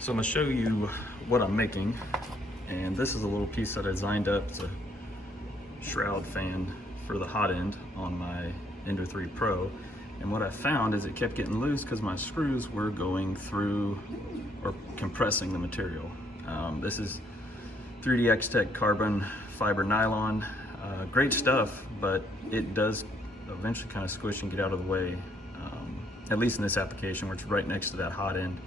So I'm gonna show you what I'm making, and this is a little piece that I designed up. It's a shroud fan for the hot end on my Ender 3 Pro. And what I found is it kept getting loose because my screws were going through or compressing the material. This is 3D Tech carbon fiber nylon. Great stuff, but it does eventually kind of squish and get out of the way, at least in this application where it's right next to that hot end.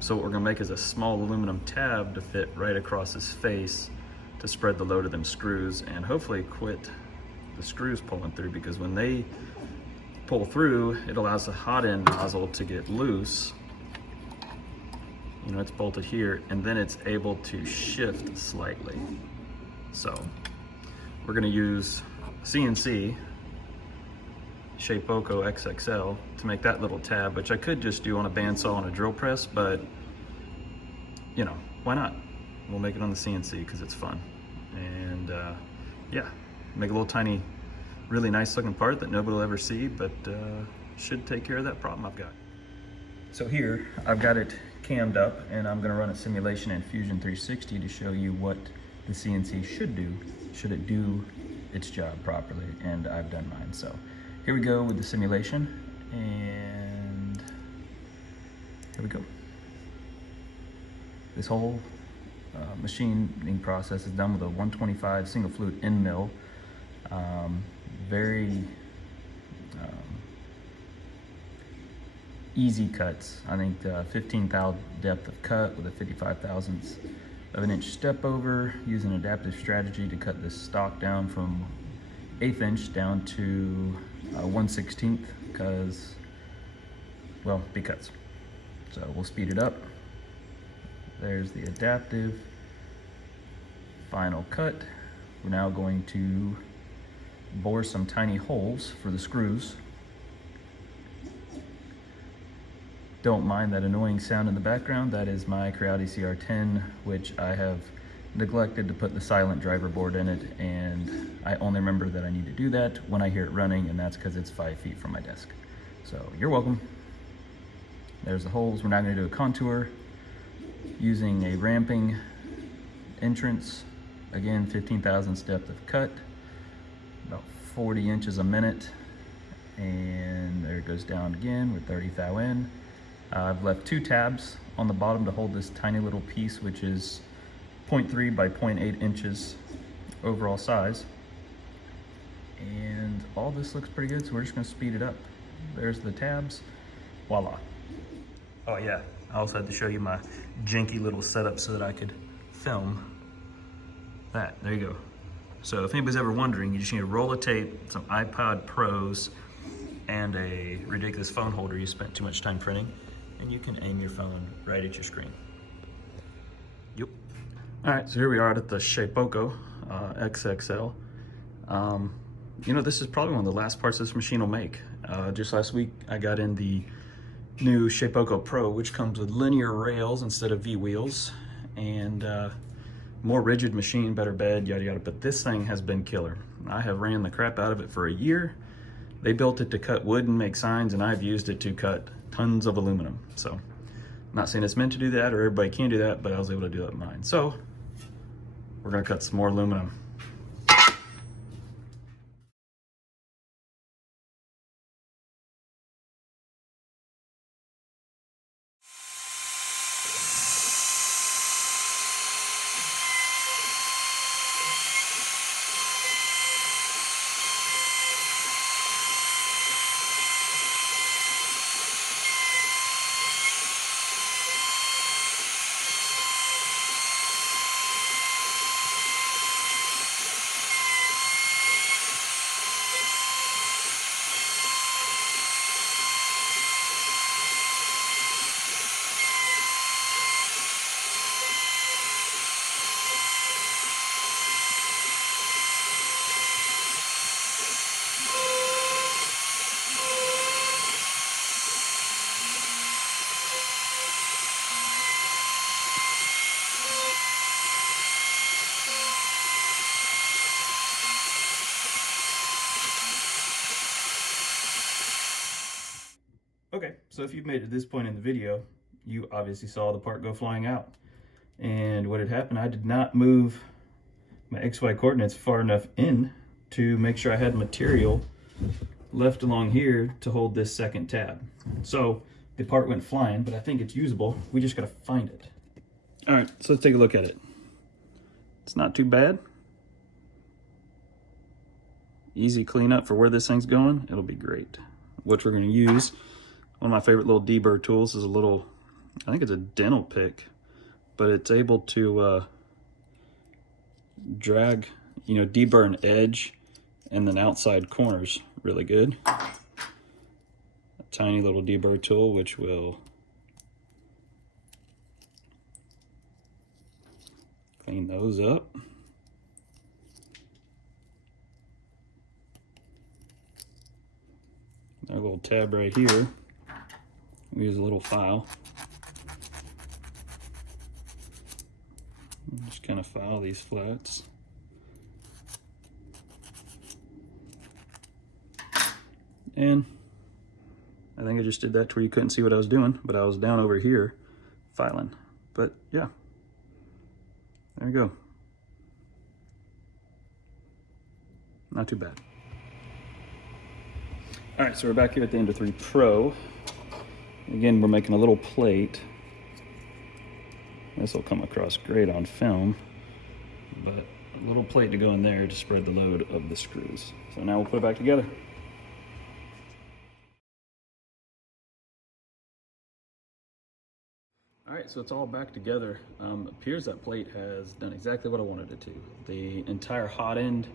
So what we're gonna make is a small aluminum tab to fit right across his face to spread the load of them screws and hopefully quit the screws pulling through, because when they pull through, it allows the hot end nozzle to get loose. You know, it's bolted here, and then it's able to shift slightly. So we're gonna use CNC Shapeoko XXL to make that little tab, which I could just do on a bandsaw and a drill press, but you know, why not? We'll make it on the CNC because it's fun. And yeah, make a little tiny, really nice looking part that nobody will ever see, but should take care of that problem I've got. So here, I've got it cammed up, and I'm gonna run a simulation in Fusion 360 to show you what the CNC should do, should it do its job properly, and I've done mine. So here we go with the simulation, and here we go. This whole machining process is done with a 125 single flute end mill. Very easy cuts. I think 15 thou depth of cut with a 55 thousandths of an inch step over, using adaptive strategy to cut this stock down from 1/8 inch down to 1/16, because so we'll speed it up. There's the adaptive final cut. We're now going to bore some tiny holes for the screws. Don't mind that annoying sound in the background. That is my Creality CR10, which I have neglected to put the silent driver board in it, and I only remember that I need to do that when I hear it running, and that's because it's 5 feet from my desk. So you're welcome. There's the holes. We're now going to do a contour using a ramping entrance. Again, 15 thousandths depth of cut, about 40 inches a minute, and there it goes down again with 30 thou in. I've left 2 tabs on the bottom to hold this tiny little piece, which is 0.3 by 0.8 inches overall size. And all this looks pretty good, so we're just gonna speed it up. There's the tabs, voila. Oh yeah, I also had to show you my janky little setup so that I could film that. There you go. So if anybody's ever wondering, you just need a roll of tape, some iPod Pros, and a ridiculous phone holder you spent too much time printing, and you can aim your phone right at your screen. Yep. All right, so here we are at the Shapeoko XXL. You know, this is probably one of the last parts this machine will make. Just last week, I got in the new Shapeoko Pro, which comes with linear rails instead of V-wheels, and more rigid machine, better bed, yada yada, but this thing has been killer. I have ran the crap out of it for a year. They built it to cut wood and make signs, and I've used it to cut tons of aluminum. So I'm not saying it's meant to do that or everybody can do that, but I was able to do it in mine. So we're gonna cut some more aluminum. Okay, so if you've made it to this point in the video, you obviously saw the part go flying out. And what had happened, I did not move my XY coordinates far enough in to make sure I had material left along here to hold this second tab. So the part went flying, but I think it's usable. We just gotta find it. All right, so let's take a look at it. It's not too bad. Easy cleanup for where this thing's going. It'll be great. What we're gonna use, one of my favorite little deburr tools is a little, I think it's a dental pick, but it's able to drag, you know, deburr an edge and then outside corners really good. A tiny little deburr tool which will clean those up. Our little tab right here, we use a little file. Just kind of file these flats. And I think I just did that to where you couldn't see what I was doing, but I was down over here filing. But yeah, there you go. Not too bad. All right, so we're back here at the Ender 3 Pro. Again, we're making a little plate. This will come across great on film, but a little plate to go in there to spread the load of the screws. So now we'll put it back together. All right, so it's all back together. Appears that plate has done exactly what I wanted it to. The entire hot end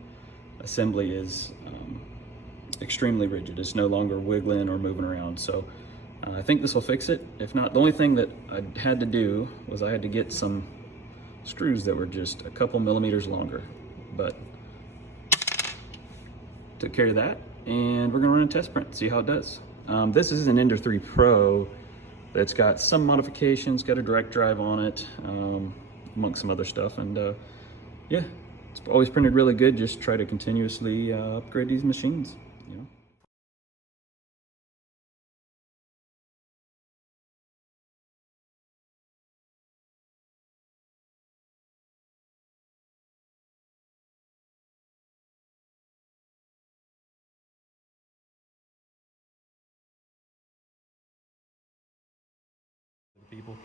assembly is extremely rigid. It's no longer wiggling or moving around. So I think this will fix it. If not, the only thing that I had to do was I had to get some screws that were just a couple millimeters longer, but took care of that. And we're gonna run a test print, see how it does. This is an Ender 3 Pro that's got some modifications, got a direct drive on it, amongst some other stuff. And yeah, it's always printed really good. Just try to continuously upgrade these machines, you know. People.